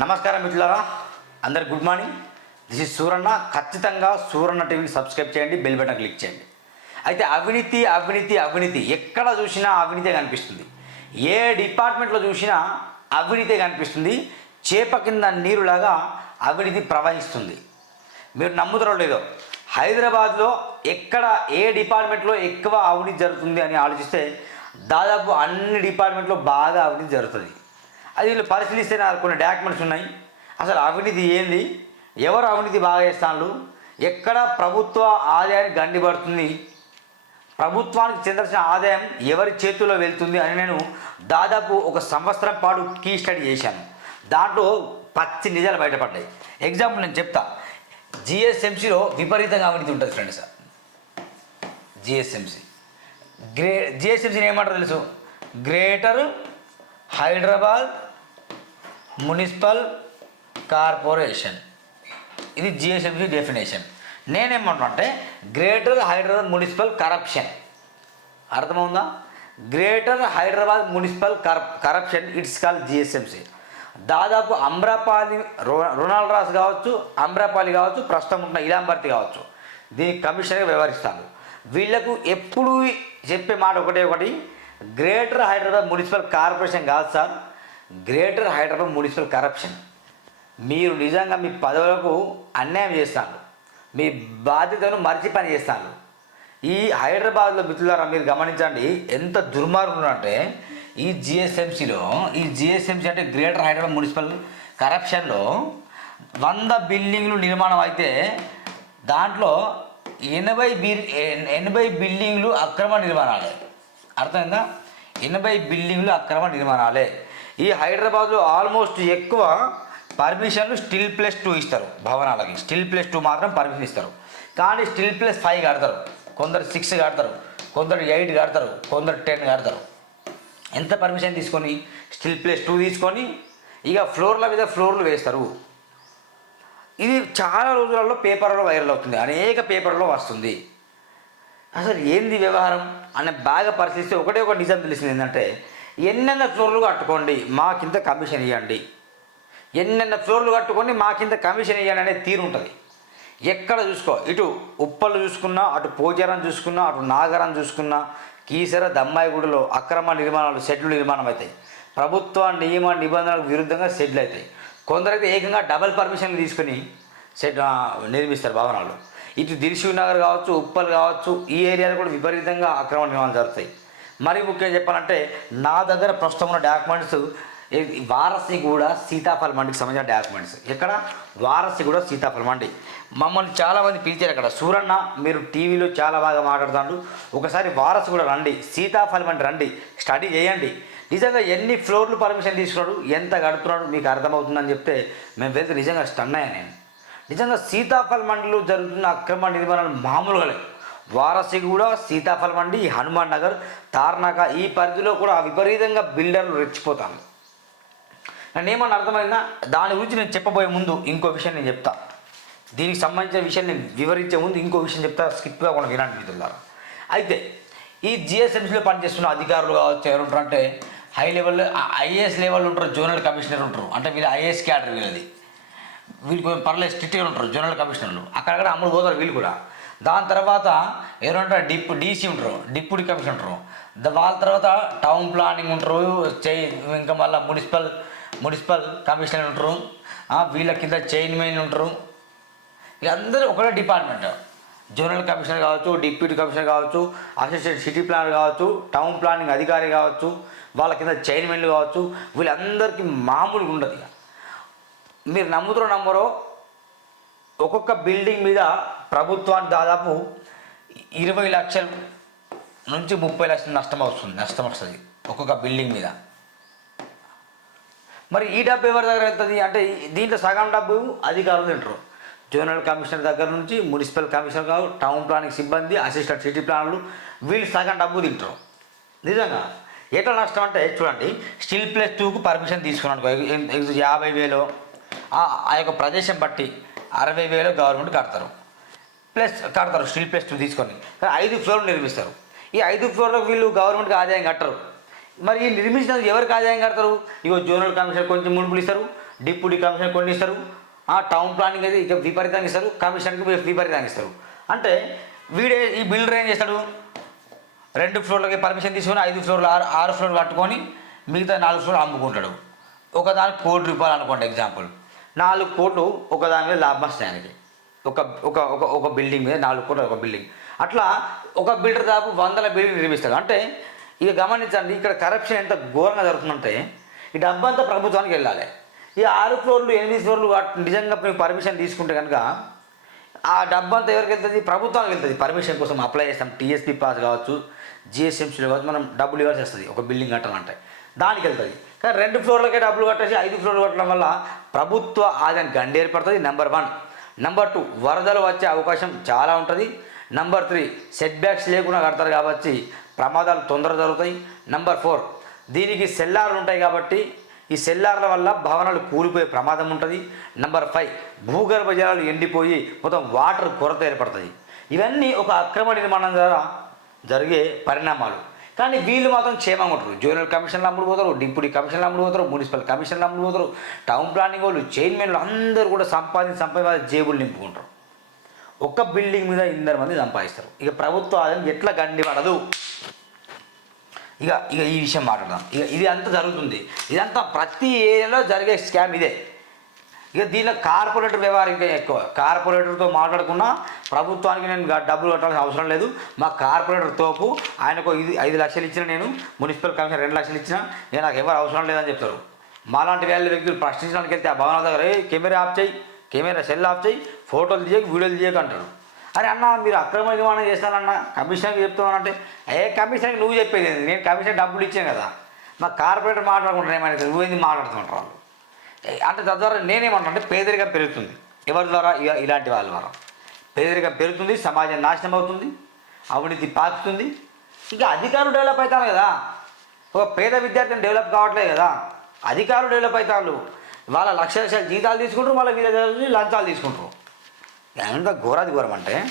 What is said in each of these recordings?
నమస్కారం మిత్రులారా. అందరు good morning. This is Suranna. ఖచ్చితంగా సూరన్న టీవీని సబ్స్క్రైబ్ చేయండి బెల్ బటన్ క్లిక్ చేయండి. అయితే అవినీతి అవినీతి అవినీతి. ఎక్కడ చూసినా అవినీతే కనిపిస్తుంది. ఏ డిపార్ట్మెంట్లో చూసినా అవినీతే కనిపిస్తుంది. చేప కింద నీరులాగా అవినీతి ప్రవహిస్తుంది. మీరు నమ్ముతారో లేదో. హైదరాబాద్లో ఎక్కడ ఏ డిపార్ట్మెంట్లో ఎక్కువ అవినీతి జరుగుతుంది అని ఆలోచిస్తే దాదాపు అన్ని డిపార్ట్మెంట్లో బాగా అవినీతి జరుగుతుంది. అది వీళ్ళు పరిశీలిస్తే నాకు కొన్ని డాక్యుమెంట్స్ ఉన్నాయి. అసలు అవినీతి ఏంది? ఎవరు అవినీతి బాగా చేస్తాను ఎక్కడ ప్రభుత్వ ఆదాయానికి గండిపడుతుంది ప్రభుత్వానికి చెందాల్సిన ఆదాయం ఎవరి చేతుల్లో వెళ్తుంది అని నేను దాదాపు ఒక సంవత్సరం పాటు కీ స్టడీ చేశాను. దాంట్లో పచ్చి నిజాలు బయటపడ్డాయి. ఎగ్జాంపుల్ నేను చెప్తా. జిఎస్ఎంసీలో విపరీతంగా అవినీతి ఉంటుంది ఫ్రెండ్స్. జిఎస్ఎంసీ. గ్రే జిఎస్ఎంసీని ఏమంటారు తెలుసు? Greater Hyderabad municipal corporation. ఇది జిఎస్ఎంసీ డెఫినేషన్ నేనేమంటున్నా అంటే greater Hyderabad municipal corruption అర్థమవుందా greater Hyderabad municipal corruption it's call GSMC దాదాపు అమ్రపాలి రొ- రొనాల్డ్ రాస్ కావచ్చు అమ్రపాలి కావచ్చు ప్రస్తుతం ఉన్న ఇలాంబర్తి కావచ్చు. దీనికి కమిషనర్గా వ్యవహరిస్తారు. వీళ్ళకు ఎప్పుడు చెప్పే మాట ఒకటే ఒకటి గ్రేటర్ హైదరాబాద్ మున్సిపల్ కార్పొరేషన్ కాదు sir. Greater Hyderabad municipal corruption. మీరు నిజంగా మీ పదవులకు అన్యాయం చేస్తాను మీ బాధ్యతను మరిచి పని చేస్తాను ఈ హైదరాబాద్లో మిత్రులారా మీరు గమనించండి ఎంత దుర్మార్గులు అంటే ఈ జిఎస్ఎంసీలో ఈ జిఎస్ఎంసీ అంటే గ్రేటర్ హైదరాబాద్ మున్సిపల్ కరప్షన్లో వంద బిల్డింగ్లు నిర్మాణం అయితే దాంట్లో ఎనభై బిల్ ఎనభై బిల్డింగ్లు అక్రమ నిర్మాణాలే. అర్థమైందా? ఎనభై బిల్డింగ్లు అక్రమ నిర్మాణాలే. ఈ హైదరాబాద్లో ఆల్మోస్ట్ ఎక్కువ పర్మిషన్లు స్టిల్ ప్లస్ టూ ఇస్తారు భవనాలకి. స్టిల్ ప్లస్ టూ మాత్రం పర్మిషన్ ఇస్తారు. కానీ స్టిల్ ప్లస్ ఫైవ్ కడతారు. కొందరు సిక్స్ కడతారు. కొందరు ఎయిట్ కడతారు. కొందరు టెన్ కడతారు. ఎంత పర్మిషన్ తీసుకొని స్టిల్ ప్లస్ టూ తీసుకొని ఇక ఫ్లోర్ల మీద ఫ్లోర్లు వేస్తారు. ఇది చాలా రోజులలో పేపర్లో వైరల్ అవుతుంది. అనేక పేపర్లో వస్తుంది. అసలు ఏంది వ్యవహారం? అని బాగా పరిశీలిస్తే ఒకటే ఒక నిజం తెలిసింది ఏంటంటే ఎన్నెన్న ఫ్లోర్లు కట్టుకోండి మాకింత కమిషన్ ఇవ్వండి ఎన్నెన్న ఫ్లోర్లు కట్టుకొని మాకింత కమిషన్ ఇవ్వండి అనే తీరు ఉంటుంది. ఎక్కడ చూసుకో ఇటు ఉప్పలు చూసుకున్నా అటు పోచారం చూసుకున్నా అటు నాగరం చూసుకున్నా కీసర దమ్మాయిగూడలో అక్రమ నిర్మాణాలు షెడ్లు నిర్మాణం అవుతాయి ప్రభుత్వ నియమ నిబంధనలకు విరుద్ధంగా షెడ్లు అవుతాయి కొందరైతే ఏకంగా డబల్ పర్మిషన్లు తీసుకుని షెడ్ నిర్మిస్తారు భవనాలు. ఇటు దిల్షుక్ నగర్ కావచ్చు ఉప్పల్ కావచ్చు ఈ ఏరియాలో కూడా విపరీతంగా అక్రమ నిర్మాణాలు జరుగుతాయి. మరి ముఖ్యంగా చెప్పాలంటే నా దగ్గర ప్రస్తుతం ఉన్న డాక్యుమెంట్స్ వారసిగూడ సీతాఫల మండికి సంబంధించిన డాక్యుమెంట్స్. ఇక్కడ వారసి కూడా సీతాఫల మండి. మమ్మల్ని చాలామంది పిలిచారు అక్కడ. సూరన్న మీరు టీవీలో చాలా బాగా మాట్లాడుతాడు. ఒకసారి వారసిగూడ రండి. సీతాఫల మండి రండి. స్టడీ చేయండి. నిజంగా ఎన్ని ఫ్లోర్లు పర్మిషన్ తీసుకున్నాడు ఎంత కడుతున్నాడు మీకు అర్థమవుతుందని చెప్తే మేము వెళ్తే నిజంగా స్టన్ అయ్యా నేను. నిజంగా సీతాఫల మండిలో జరుగుతున్న అక్రమ నిర్మాణాలు మామూలుగా లేవు కూడా సీతాఫల మండి హనుమాన్ నగర్ తార్నాక ఈ పరిధిలో కూడా విపరీతంగా బిల్డర్లు రెచ్చిపోతాను నన్ను ఏమన్నా అర్థమైందా? దాని గురించి నేను చెప్పబోయే ముందు ఇంకో విషయం నేను చెప్తా. దీనికి సంబంధించిన విషయం నేను వివరించే ముందు ఇంకో విషయం చెప్తా స్కిప్ కాకుండా వినండి మిత్రులారా. అయితే ఈ జిఎస్ఎంసీలో పనిచేస్తున్న అధికారులు కావచ్చు ఎవరుంటారు అంటే హై లెవెల్ ఐఏఎస్ లెవెల్ ఉంటారు జోనల్ కమిషనర్ ఉంటారు. అంటే వీళ్ళు ఐఏఎస్ క్యాడర్ వీళ్ళది. వీళ్ళు కొంచెం పర్లేదు స్ట్రిక్ట్గా ఉంటారు జనరల్ కమిషనర్లు. అక్కడక్కడ అమ్ముడు పోతారు వీళ్ళు కూడా. దాని తర్వాత ఎవరంటారు డిప్ డీసీ ఉంటారు డిప్యూటీ కమిషనర్. ఉంటారు వాళ్ళ తర్వాత టౌన్ ప్లానింగ్ ఉంటారు చై ఇంకా మళ్ళీ మున్సిపల్ మున్సిపల్ కమిషనర్ ఉంటారు వీళ్ళ కింద చైర్మన్ ఉంటారు. వీళ్ళందరూ ఒకటే డిపార్ట్మెంట్. జనరల్ కమిషనర్ కావచ్చు డిప్యూటీ కమిషనర్ కావచ్చు అసిస్టెంట్ సిటీ ప్లానర్ కావచ్చు టౌన్ ప్లానింగ్ అధికారి కావచ్చు వాళ్ళ కింద చైర్మన్లు కావచ్చు వీళ్ళందరికీ మామూలుగా ఉండదు ఇక. మీరు నమ్ముతున్న నమ్మరో ఒక్కొక్క బిల్డింగ్ మీద ప్రభుత్వానికి దాదాపు ఇరవై లక్షల నుంచి ముప్పై లక్షల నష్టం వస్తుంది నష్టం వస్తుంది ఒక్కొక్క బిల్డింగ్ మీద. మరి ఈ డబ్బు ఎవరి దగ్గర వెళ్తుంది? అంటే దీంట్లో సగం డబ్బు అధికారులు తింటారు. జోనల్ కమిషనర్ దగ్గర నుంచి మున్సిపల్ కమిషనర్ కావు టౌన్ ప్లానింగ్ సిబ్బంది అసిస్టెంట్ సిటీ ప్లాన్లు వీళ్ళు సగం డబ్బు తింటారు. నిజంగా? ఎట్లా నష్టం అంటే చూడండి స్టిల్ ప్లస్ టూకు పర్మిషన్ తీసుకున్నాను యాభై వేలు ఆ యొక్క ప్రదేశం బట్టి అరవై వేలు గవర్నమెంట్ కడతారు. ప్లస్ కడతారు స్టిల్ ప్లస్ తీసుకొని. ఐదు ఫ్లోర్లు నిర్మిస్తారు. ఈ ఐదు ఫ్లోర్లకు వీళ్ళు గవర్నమెంట్కి ఆదాయం కట్టరు. మరి ఈ నిర్మించిన ఎవరికి ఆదాయం కడతారు? ఇగో జోనల్ కమిషనర్ కొంచెం మునుపులు ఇస్తారు డిప్యూటీ కమిషనర్ కొన్ని ఇస్తారు ఆ టౌన్ ప్లానింగ్ అయితే ఇక విపరీతంగా ఇస్తారు కమిషన్కి విపరీతంగా ఇస్తారు. అంటే వీడే ఈ బిల్డర్ ఏం చేస్తాడు? రెండు ఫ్లోర్లకి పర్మిషన్ తీసుకొని ఐదు ఫ్లోర్లు ఆరు ఆరు ఫ్లోర్లు కట్టుకొని మిగతా నాలుగు ఫ్లోర్లు అమ్ముకుంటాడు. ఒకదానికి కోటి రూపాయలు అనుకోండి ఎగ్జాంపుల్. నాలుగు కోట్లు ఒకదాని మీద లాభం వస్తాయి ఆయనకి ఒక ఒక ఒక ఒక బిల్డింగ్ మీద నాలుగు కోట్లు ఒక బిల్డింగ్. అట్లా ఒక బిల్డర్ దాపు వందల బిల్డింగ్ నిర్మిస్తాడు. అంటే ఇక గమనించండి ఇక్కడ కరప్షన్ ఎంత ఘోరంగా జరుగుతుందంటే ఈ డబ్బంతా ప్రభుత్వానికి వెళ్ళాలి. ఈ ఆరు ఫ్లోర్లు ఎనిమిది ఫ్లోర్లు నిజంగా మేము పర్మిషన్ తీసుకుంటే కనుక ఆ డబ్బంతా ఎవరికి వెళ్తుంది? ప్రభుత్వానికి వెళ్తుంది. పర్మిషన్ కోసం అప్లై చేస్తాం. టీఎస్పీ పాస్ కావచ్చు జిఎస్ఎంసీలో కావచ్చు మనం డబ్బులు ఇవ్వాల్సి వస్తుంది. ఒక బిల్డింగ్ కట్టాలంటే. దానికి వెళ్తుంది కానీ రెండు ఫ్లోర్లకే డబ్బులు కట్టేసి ఐదు ఫ్లోర్లు కట్టడం వల్ల ప్రభుత్వ ఆదాయం గండి ఏర్పడుతుంది నెంబర్ వన్ నెంబర్ టూ వరదలు వచ్చే అవకాశం చాలా ఉంటుంది. నెంబర్ త్రీ సెట్ బ్యాక్స్ లేకుండా కడతారు కాబట్టి ప్రమాదాలు తొందర జరుగుతాయి. నెంబర్ ఫోర్ దీనికి సెల్లార్లు ఉంటాయి కాబట్టి ఈ సెల్లార్ల వల్ల భవనాలు కూలిపోయే ప్రమాదం ఉంటుంది. నెంబర్ ఫైవ్ భూగర్భ జలాలు ఎండిపోయి మొత్తం వాటర్ కొరత ఏర్పడుతుంది. ఇవన్నీ ఒక అక్రమ నిర్మాణం ద్వారా జరిగే పరిణామాలు. కానీ వీళ్ళు మాత్రం క్షేమంగా ఉంటారు. జూనియర్ కమిషన్లు అమ్ముడు పోతారు డిప్యూటీ కమిషన్లు అమ్ముడు పోతారు మున్సిపల్ కమిషన్లు అమ్ముడు పోతారు టౌన్ ప్లానింగ్ వాళ్ళు చైర్మన్లు అందరూ కూడా సంపాదించి సంపాదించి జేబులు నింపుకుంటారు. ఒక్క బిల్డింగ్ మీద ఇందరు మంది సంపాదిస్తారు. ఇక ప్రభుత్వ ఆదాయం ఎట్లా గండి పడదు ఇక ఇక ఈ విషయం మాట్లాడదాం. ఇక ఇది అంతా జరుగుతుంది. ఇదంతా ప్రతి ఏరియాలో జరిగే స్కామ్ ఇదే. ఇక దీనిలో కార్పొరేటర్ వ్యవహారం ఇంకా ఎక్కువ. కార్పొరేటర్తో మాట్లాడుకున్నా ప్రభుత్వానికి నేను డబ్బులు కట్టాల్సిన అవసరం లేదు. మా కార్పొరేటర్ తోపు ఆయనకు ఇది ఐదు లక్షలు ఇచ్చిన నేను మున్సిపల్ కమిషన్ రెండు లక్షలు ఇచ్చిన నేను నాకు ఎవరు అవసరం లేదని చెప్తారు. మాలాంటి వేల వ్యక్తులు ప్రశ్నించడానికి వెళ్తే ఆ భవనాల దగ్గర కెమెరా ఆఫ్ చేయి కెమెరా సెల్ ఆఫ్ చేయి ఫోటోలు తీయకు వీడియోలు తీయకు అంటారు. అరే అన్న మీరు అక్రమ నిర్మాణం చేస్తానన్న కమిషన్కి చెప్తామనంటే ఏ కమిషన్కి నువ్వు చెప్పేది నేను కమిషన్ డబ్బులు ఇచ్చాను కదా. మా కార్పొరేటర్ మాట్లాడుకుంటారు ఏమైనా నువ్వేంది మాట్లాడుతుంటారు అంటే తద్వారా నేనేమన్నా అంటే పేదరికం పెరుగుతుంది. ఎవరి ద్వారా? ఇలాంటి వాళ్ళ ద్వారా. పేదరికం పెరుగుతుంది సమాజం నాశనం అవుతుంది అవినీతి పాకుతుంది. ఇంకా అధికారులు డెవలప్ అవుతాను కదా. ఒక పేద విద్యార్థిని డెవలప్ కావట్లేదు కదా. అధికారులు డెవలప్ అవుతారు. వాళ్ళ లక్ష లక్షల జీతాలు తీసుకుంటారు వాళ్ళ వీళ్ళ లంచాలు తీసుకుంటారు. ఎంత ఘోరాది ఘోరం అంటే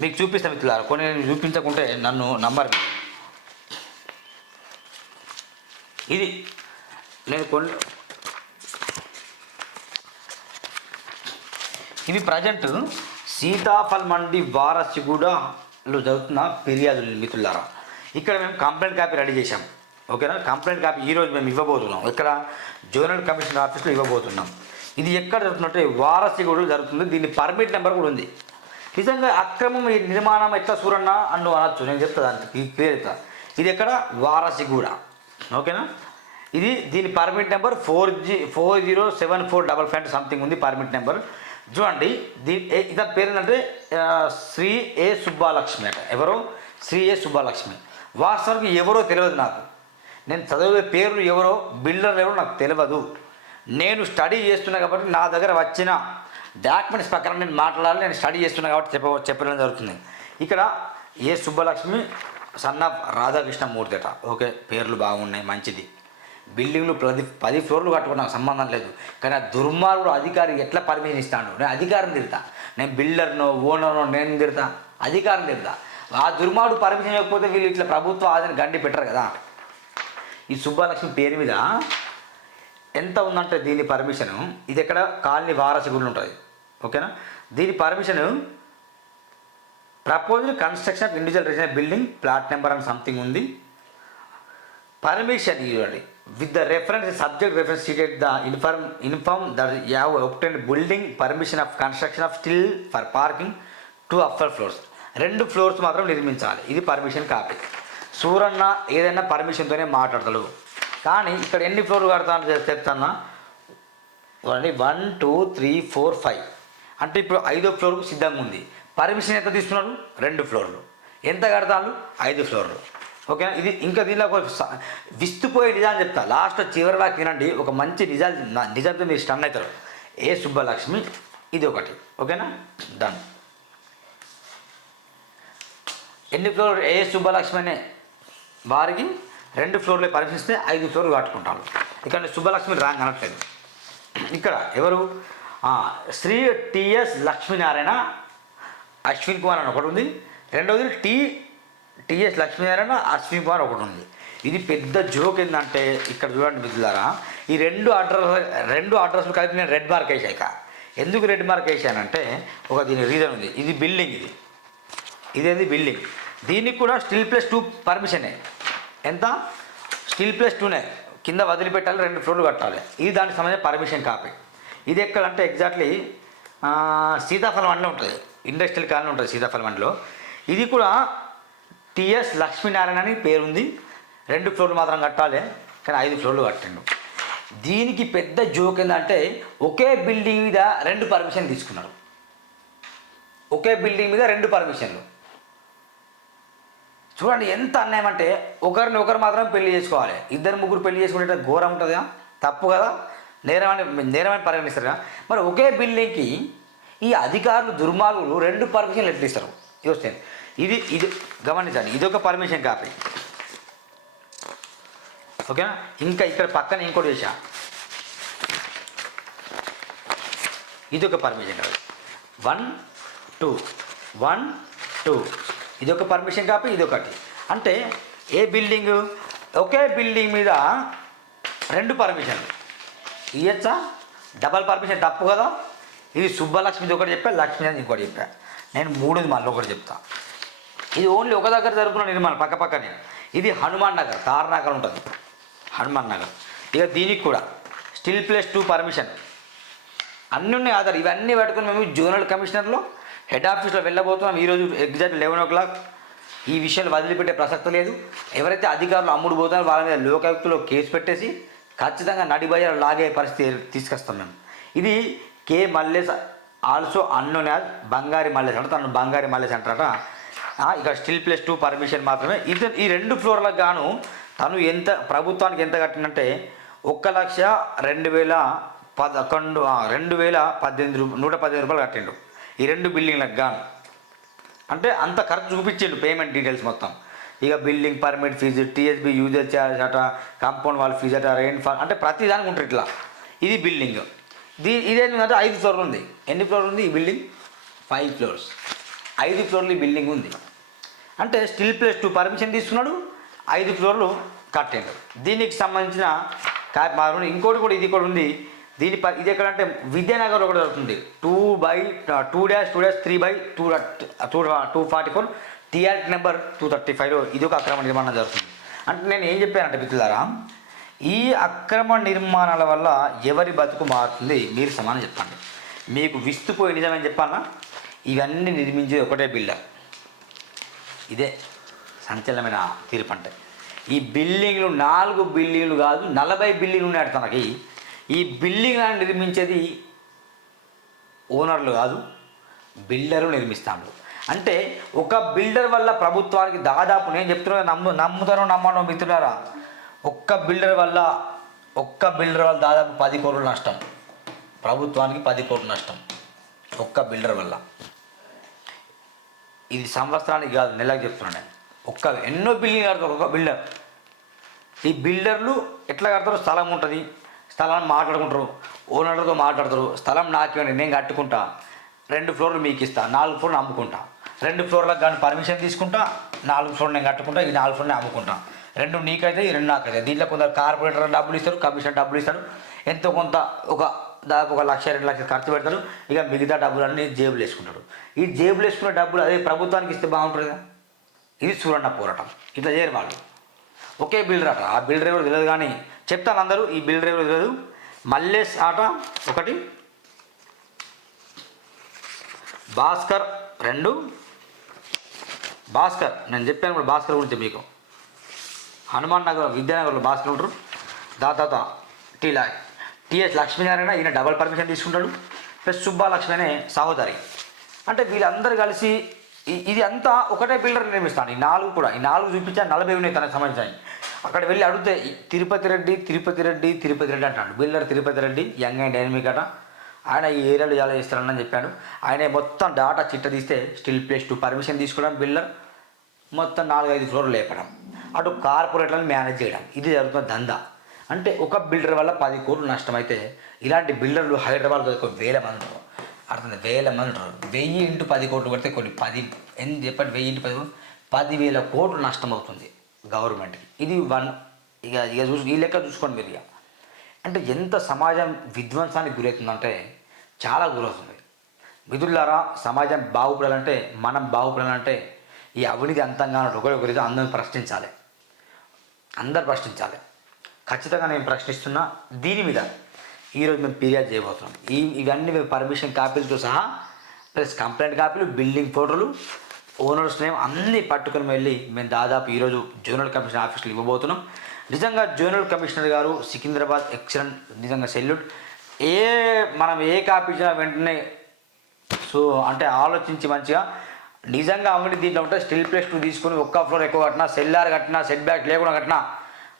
మీకు చూపిస్తాను మిత్రులారు కొన్ని నేను చూపించకుంటే నన్ను నంబర్ ఇది నేను కొన్ని ఇది ప్రజెంట్ సీతాఫల్ మండి వారసిగూడలో జరుగుతున్న ఫిర్యాదులు మిత్రులారా ఇక్కడ మేము కంప్లైంట్ కాపీ రెడీ చేశాం. ఓకేనా? కంప్లైంట్ కాపీ ఈరోజు మేము ఇవ్వబోతున్నాం. ఇక్కడ జోనల్ కమిషనర్ ఆఫీస్లో ఇవ్వబోతున్నాం. ఇది ఎక్కడ జరుగుతున్నట్టే వారసిగూడలో జరుగుతుంది. దీని పర్మిట్ నెంబర్ కూడా ఉంది. నిజంగా అక్రమం ఈ నిర్మాణం ఎట్లా చూడన్న అన్ను అనొచ్చు. నేను చెప్తా దానికి క్లియర్ ఇది ఎక్కడ? వారసిగూడ ఓకేనా? ఇది దీని permit number four G four zero seven four double five something ఉంది పర్మిట్ నెంబర్. చూడండి దీ ఏ- ఇతని పేరు ఏంటంటే శ్రీ ఏ సుబ్బాలక్ష్మి అట. ఎవరో? శ్రీ ఏ సుబ్బాలక్ష్మి. వాస్తవానికి ఎవరో తెలియదు నాకు. నేను చదివే పేరు ఎవరో బిల్డర్ ఎవరో నాకు తెలియదు. నేను స్టడీ చేస్తున్నా కాబట్టి నా దగ్గర వచ్చిన డాక్యుమెంట్స్ ప్రకారం నేను మాట్లాడాలి నేను స్టడీ చేస్తున్నా కాబట్టి చెప్ప చెప్పడం జరుగుతుంది. ఇక్కడ A Subbalakshmi? Son of Radhakrishnamurthy అట. ఓకే పేర్లు బాగున్నాయి మంచిది. బిల్డింగ్లు పది పది ఫ్లోర్లు కట్టుకున్నాకు సంబంధం లేదు. కానీ ఆ దుర్మార్గుడు అధికారి ఎట్లా పర్మిషన్ ఇస్తాడు? నేను అధికారం తిడతా. నేను బిల్డర్నో ఓనర్నో నేను తిడతా. అధికారం తిడతా. ఆ దుర్మార్గుడు పర్మిషన్ ఇవ్వకపోతే వీళ్ళు ఇట్లా ప్రభుత్వ ఆదాయం గండి పెట్టరు కదా. ఈ సుబ్బలక్ష్మి పేరు మీద ఎంత ఉందంటే దీని పర్మిషన్? ఇది ఎక్కడ? కాలనీ వారసుగుళ్ళు ఉంటుంది. ఓకేనా? దీని permission proposal construction of individual resident building plot number అని సంథింగ్ ఉంది. పర్మిషన్ ఇవ్వండి. With the reference subject reference stated the inform inform that you've obtain building permission of construction of stilt for parking two upper floors రెండు floors మాత్రం నిర్మించాలి. ఇది permission copy Suranna ఏదైనా పర్మిషన్తోనే మాట్లాడతాడు. కానీ ఇక్కడ ఎన్ని ఫ్లోర్లు కడతాను చెప్తానా? One two three four five అంటే ఇప్పుడు ఐదో ఫ్లోర్కు సిద్ధంగా ఉంది. పర్మిషన్ ఎంత తీసుకున్నారు రెండు ఫ్లోర్లు ఎంత కడతాను ఐదు ఫ్లోర్లు ఓకేనా ఇది ఇంకా దీనిలో విస్తుపోయే నిజాలు చెప్తా. లాస్ట్ చివరి దాకా వినండి. ఒక మంచి నిజాలు నిజంతో మీరు స్టన్ అవుతారు. ఏ సుబ్బలక్ష్మి? ఇది ఒకటి. ఓకేనా? డన్ ఎన్ని ఫ్లోర్ ఏ సుబ్బలక్ష్మి అనే వారికి రెండు ఫ్లోర్లు పరిశీలిస్తే ఐదు ఫ్లోర్లు కట్టుకుంటాను ఇక్కడ సుబ్బలక్ష్మి రాంగ్ అనట్లేదు. ఇక్కడ ఎవరు? శ్రీ టిఎస్ లక్ష్మీనారాయణ అశ్విన్ కుమార్ అని ఒకటి ఉంది. రెండవది టి టిఎస్ లక్ష్మీనారాయణ అశ్విన్ కుమార్ ఒకటి ఉంది. ఇది పెద్ద జోక్ ఏంటంటే ఇక్కడ చూడండి మిత్రులారా ఈ రెండు అడ్రస్ రెండు అడ్రస్లు కలిపి నేను రెడ్ మార్క్ వేసాక ఎందుకు రెడ్ మార్క్ వేసానంటే ఒక దీని రీజన్ ఉంది. ఇది బిల్డింగ్ ఇది. ఇదేది బిల్డింగ్ దీనికి కూడా స్టిల్ ప్లస్ టూ పర్మిషనే ఎంత? స్టిల్ ప్లస్ టూనే కింద వదిలిపెట్టాలి రెండు ఫ్లోర్లు కట్టాలి. ఇది దానికి సంబంధించిన పర్మిషన్ కాపీ ఇది ఎక్కడంటే ఎగ్జాక్ట్లీ సీతాఫలం అండ్లో ఉంటుంది. ఇండస్ట్రియల్ కాలనీ ఉంటుంది సీతాఫలం అండ్లో ఇది కూడా టిఎస్ లక్ష్మీనారాయణ అని పేరుంది. రెండు ఫ్లోర్లు మాత్రం కట్టాలి కానీ ఐదు ఫ్లోర్లు కట్టిండు. దీనికి పెద్ద జోక్ ఏంటంటే ఒకే బిల్డింగ్ మీద రెండు పర్మిషన్ తీసుకున్నారు ఒకే బిల్డింగ్ మీద రెండు పర్మిషన్లు. చూడండి ఎంత అన్యాయం అంటే ఒకరిని ఒకరు మాత్రం పెళ్ళి చేసుకోవాలి. ఇద్దరు ముగ్గురు పెళ్ళి చేసుకుంటే ఘోరం ఉంటుందా? తప్పు కదా. నేరమని నేరమని పరిగణిస్తారు కదా. మరి ఒకే బిల్డింగ్కి ఈ అధికారులు దుర్మార్గులు రెండు పర్మిషన్లు ఎట్లా ఇస్తారు? ఇది వస్తాయి ఇది ఇది గమనించండి ఇది ఒక పర్మిషన్ కాపీ. ఓకేనా? ఇంకా ఇక్కడ పక్కన ఇంకోటి వేసా ఇది ఒక permission copy. One two. One two. ఇది ఒక పర్మిషన్ కాపీ ఇది ఒకటి అంటే ఏ బిల్డింగ్? ఒకే బిల్డింగ్ మీద రెండు పర్మిషన్లు ఇయ్యచ్చా డబల్ పర్మిషన్ తప్పు కదా? ఇది సుబ్బలక్ష్మిది ఒకటి చెప్పా లక్ష్మీ అని ఇంకోటి చెప్పా. నేను మూడుది మళ్ళీ ఒకటి చెప్తాను ఇది ఓన్లీ ఒక దగ్గర జరుగుతున్న నిర్మాణం పక్క పక్కనే. ఇది హనుమాన్ నగర్ తారనగర్ ఉంటుంది. హనుమాన్ నగర్. ఇక దీనికి కూడా స్టిల్ ప్లస్ టూ పర్మిషన్. అన్నీ ఉన్నాయి ఆధార్. ఇవన్నీ పెట్టుకుని మేము జోనల్ కమిషనర్లో హెడ్ ఆఫీస్లో వెళ్ళబోతున్నాం. ఈరోజు ఎగ్జాక్ట్ లెవెన్ ఓ క్లాక్. ఈ విషయాలు వదిలిపెట్టే ప్రసక్తి లేదు. ఎవరైతే అధికారులు అమ్ముడు పోతారో వాళ్ళ మీద లోకాయుక్తలో కేసు పెట్టేసి ఖచ్చితంగా నడిబజారు లాగే పరిస్థితి తీసుకొస్తాం మేము. ఇది K Mallesh also known as Bangari Mallesh అంటే తను బంగారి మల్లేష్ అంటారట. ఇక స్టిల్ ప్లస్ టూ పర్మిషన్ మాత్రమే. ఇది ఈ రెండు ఫ్లోర్లకు గాను తను ఎంత ప్రభుత్వానికి ఎంత కట్టినంటే ఒక్క లక్ష రెండు వేల పదకొండు రెండు వేల పద్దెనిమిది రూపాయలు నూట పద్దెనిమిది రూపాయలు కట్టిండు. ఈ రెండు బిల్డింగ్లకు గాను. అంటే అంత ఖర్చు చూపించిండు పేమెంట్ డీటెయిల్స్ మొత్తం. ఇక building permit fee TSB user charge అట కాంపౌండ్ వాల్ ఫీజు అట రెయిన్ ఫాల్ అంటే ప్రతి దానికి ఉంటుంది ఇట్లా. ఇది బిల్డింగ్ దీ ఇదేంటంటే ఐదు ఫ్లోర్లు ఉంది. ఎన్ని ఫ్లోర్లు ఉంది ఈ బిల్డింగ్ ఫైవ్ ఫ్లోర్స్ ఐదు ఫ్లోర్లు బిల్డింగ్ ఉంది. అంటే స్టిల్ ప్లస్ టూ పర్మిషన్ తీసుకున్నాడు ఐదు ఫ్లోర్లు కట్టాడు. దీనికి సంబంధించిన కా- ఇంకోటి కూడా ఇది కూడా ఉంది. దీని ప ఇది ఎక్కడంటే విద్యానగర్ ఒకటి దొరుకుతుంది two by two dash two dash three by two two two forty four TR number two thirty ఫైవ్లో ఇది ఒక అక్రమ నిర్మాణం జరుగుతుంది. అంటే నేను ఏం చెప్పానంటే మిత్రులారా ఈ అక్రమ నిర్మాణాల వల్ల ఎవరి బతుకు మారుతుంది? మీరు సమానం చెప్పండి. మీకు విస్తుపోయి నిజమని చెప్పాలా ఇవన్నీ నిర్మించేది ఒకటే బిల్డర్. ఇదే సంచలనమైన తీర్పు అంటే ఈ బిల్డింగ్లు నాలుగు బిల్డింగ్లు కాదు నలభై బిల్డింగ్లు ఉన్నాయి తనకి. ఈ బిల్డింగ్లను నిర్మించేది ఓనర్లు కాదు బిల్డరు నిర్మిస్తాడు అంటే ఒక బిల్డర్ వల్ల ప్రభుత్వానికి దాదాపు నేను చెప్తున్నా నమ్ము నమ్ముతాను నమ్మను మిత్రులారా ఒక్క బిల్డర్ వల్ల ఒక్క బిల్డర్ వల్ల దాదాపు పది కోట్ల నష్టం. ప్రభుత్వానికి పది కోట్ల నష్టం. ఒక్క బిల్డర్ వల్ల. ఇది సంవత్సరానికి కాదు నెలకు చెప్తున్నాను నేను. ఒక్క ఎన్నో బిల్డింగ్ కడతారు ఒక్క బిల్డర్. ఈ బిల్డర్లు ఎట్లా కడతారు? స్థలం ఉంటుంది స్థలాన్ని మాట్లాడుకుంటారు ఓనర్లతో మాట్లాడతారు స్థలం నాకేండి నేను కట్టుకుంటా రెండు ఫ్లోర్లు మీకు ఇస్తా నాలుగు ఫ్లోర్లు అమ్ముకుంటా. రెండు ఫ్లోర్లకు కానీ పర్మిషన్ తీసుకుంటా నాలుగు ఫ్లోర్ నేను కట్టుకుంటా ఈ నాలుగు ఫ్లోర్లు నేను అమ్ముకుంటా. రెండు నీకైతే ఈ రెండు నాకైతే. దీంట్లో కొందరు కార్పొరేటర్ డబ్బులు ఇస్తారు కమిషన్ డబ్బులు ఇస్తారు. ఎంతో కొంత ఒక దాదాపు ఒక లక్ష రెండు లక్షలు ఖర్చు పెడతారు. ఇక మిగతా డబ్బులన్నీ జేబులు వేసుకుంటారు ఈ జేబులు వేసుకున్న డబ్బులు అదే ప్రభుత్వానికి ఇస్తే బాగుంటుంది కదా? ఇది సూరన్న పోరాటం. ఇట్లా చేయరు వాళ్ళు. ఒకే బిల్డర్ ఆట ఆ బిల్డర్ ఎవరు తెలియదు కానీ చెప్తాను అందరూ ఈ బిల్డర్ ఎవరు తెలియదు. మల్లేష్ ఆట ఒకటి భాస్కర్ రెండు. భాస్కర్ నేను చెప్పాను ఇప్పుడు భాస్కర్ గురించి మీకు. హనుమాన్ నగర్ విద్యానగర్లో భాస్కర్ ఉంటారు. దాదాపు టీ లా టిఎస్ లక్ష్మీనారాయణ ఈయన డబల్ పర్మిషన్ తీసుకుంటాడు ప్లస్ సుబ్బాలక్ష్మి అనే సహోదరి. అంటే వీళ్ళందరూ కలిసి ఇది అంతా ఒకటే బిల్డర్ నిర్మిస్తాను. ఈ నాలుగు కూడా ఈ నాలుగు చూపించాను నలభై ఉన్నాయి తనకు సంబంధించి అక్కడ వెళ్ళి అడిగితే తిరుపతి రెడ్డి తిరుపతి రెడ్డి తిరుపతి రెడ్డి అంటాడు. Builder Tirupati Reddy young and dynamic అట. ఆయన ఈ ఏరియాలో ఎలా చేస్తారని చెప్పాను ఆయన మొత్తం డాటా చిట్ట తీస్తే స్టిల్ ప్లేస్ టు పర్మిషన్ తీసుకోవడం బిల్డర్. మొత్తం నాలుగైదు ఫ్లోర్లు లేపడం. అటు కార్పొరేట్లను మేనేజ్ చేయడం. ఇది జరుగుతున్న దందా. అంటే ఒక బిల్డర్ వల్ల పది కోట్లు నష్టమైతే ఇలాంటి బిల్డర్లు హైదరాబాద్లో ఒక వేల మంది. అర్థం వేల మంది ఉంటారు. వెయ్యి ఇంటూ పది కోట్లు పడితే కొన్ని పది ఎంత చెప్పండి? వెయ్యి ఇంటూ పది పదివేల కోట్లు నష్టం అవుతుంది గవర్నమెంట్కి. ఇది వన్ ఇక ఇక చూసి ఈ లెక్క చూసుకోండి మీరు ఇక. అంటే ఎంత సమాజం విధ్వంసానికి గురవుతుందంటే చాలా గురవుతుంది. మిథులారా సమాజం బాగుపడాలంటే మనం బాగుపడాలంటే ఈ అవినీతి అంతంగా ఒకరికొకరితో అందరం ప్రశ్నించాలి. అందరు ప్రశ్నించాలి. ఖచ్చితంగా నేను ప్రశ్నిస్తున్నా దీని మీద. ఈరోజు మేము ఫిర్యాదు చేయబోతున్నాం. ఈ ఇవన్నీ మేము పర్మిషన్ కాపీలతో సహా ప్లస్ కంప్లైంట్ కాపీలు బిల్డింగ్ ఫోటోలు ఓనర్స్ నేమ్ అన్నీ పట్టుకుని వెళ్ళి మేము దాదాపు ఈరోజు జోనల్ కమిషనర్ ఆఫీస్లో ఇవ్వబోతున్నాం. నిజంగా జోనల్ కమిషనర్ గారు సికింద్రాబాద్ ఎక్సలెంట్ నిజంగా సెల్యూట్. ఏ మనం ఏ కాపీ ఇచ్చినా వెంటనే సో అంటే ఆలోచించి మంచిగా నిజంగా అవినీతి దీంట్లో ఉంటే స్టిల్ ప్లేస్ టూ తీసుకొని ఒక్క ఫ్లోర్ ఎక్కువ కట్టినా సెల్లార్ కట్టినా సెట్ బ్యాక్ లేకుండా కట్టినా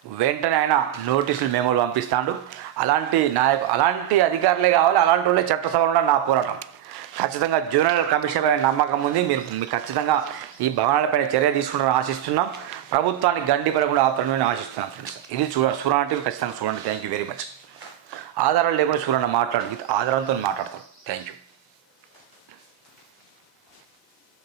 వెంటనే ఆయన నోటీసులు మెమోలు పంపిస్తాడు. అలాంటి నాయకు అలాంటి అధికారులే కావాలి అలాంటి వాళ్ళే చట్టసభలో ఉన్న నా పోరాటం. ఖచ్చితంగా జూనియర్ కమిషన్ పైన నమ్మకం ఉంది. మీరు మీకు ఖచ్చితంగా ఈ భవనాలపైన చర్య తీసుకుంటారని ఆశిస్తున్నాం. ప్రభుత్వానికి గండి పడకుండా ఆపుతారని ఆశిస్తున్నాం ఫ్రెండ్స్. ఇది చూడ సూరాంటి ఖచ్చితంగా చూడండి. థ్యాంక్ యూ వెరీ మచ్ ఆధారాలు లేకుండా సూరన్న మాట్లాడు ఆధారాలతో మాట్లాడతాం. Thank you